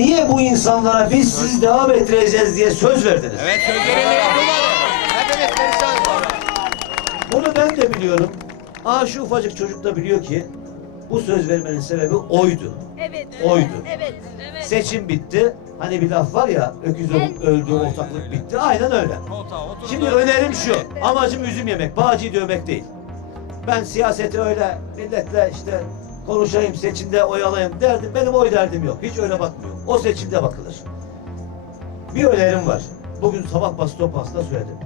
niye bu insanlara biz sizi devam ettireceğiz diye söz verdiniz? Evet sözleriyle yapılmadı. Hepimiz perişanız. Bunu ben de biliyorum. Aa şu ufacık çocuk da biliyor ki bu söz vermenin sebebi oydu. Evet. Oydu. Evet. Evet. Seçim bitti. Hani bir laf var ya öküz olup öldü ortaklık bitti. Aynen öyle. Şimdi önerim şu. Amacım üzüm yemek. Bağcıyı dövmek değil. Ben siyaseti öyle milletle işte konuşayım, seçimde oy alayım derdim. Benim oy derdim yok. Hiç öyle bakmıyorum. O seçimde bakılır. Bir önerim var. Bugün sabah bas toplantıda söyledim.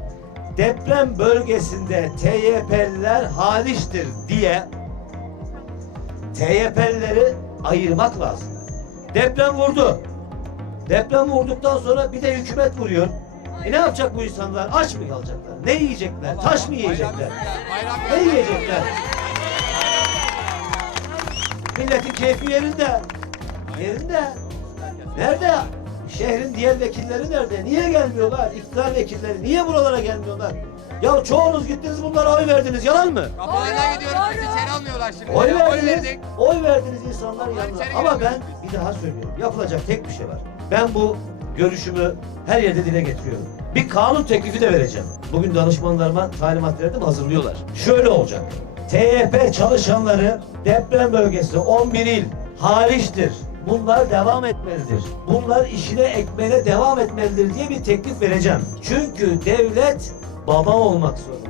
Deprem bölgesinde TYP'liler hariçtir diye TYP'lileri ayırmak lazım. Deprem vurdu. Deprem vurduktan sonra bir de hükümet vuruyor. E ne yapacak bu insanlar? Aç mı kalacaklar? Ne yiyecekler? Taş mı yiyecekler? Ne yiyecekler? Milletin keyfi yerinde. Yerinde. Nerede? Şehrin diğer vekilleri nerede? Niye gelmiyorlar? İktidar vekilleri niye buralara gelmiyorlar? Ya çoğunuz gittiniz bunlara oy verdiniz. Yalan mı? Kapılarına gidiyoruz bizi içeri almıyorlar şimdi. Oy Ya, verdiniz. verdik. Oy verdiniz insanların Onlar yanına. Ama ben biz. bir daha söylüyorum. Yapılacak tek bir şey var. Ben bu görüşümü her yerde dile getiriyorum. Bir kanun teklifi de vereceğim. Bugün danışmanlarıma talimat verdim hazırlıyorlar. Şöyle olacak. TYP çalışanları deprem bölgesi 11 il hariçtir. Bunlar devam etmelidir. Bunlar işine ekmeğine devam etmelidir diye bir teklif vereceğim. Çünkü devlet baba olmak zorunda.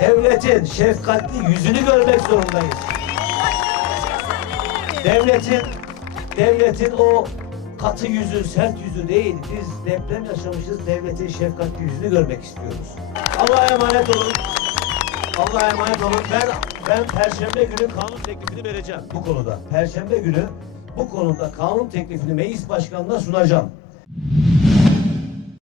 Devletin şefkatli yüzünü görmek zorundayız. Devletin devletin o katı yüzü, sert yüzü değil. Biz deprem yaşamışız. Devletin şefkatli yüzünü görmek istiyoruz. Allah'a emanet olun. Allah'a emanet olun. Ben ben perşembe günü kanun teklifini vereceğim bu konuda. Perşembe günü bu konuda kanun teklifini meclis başkanına sunacağım.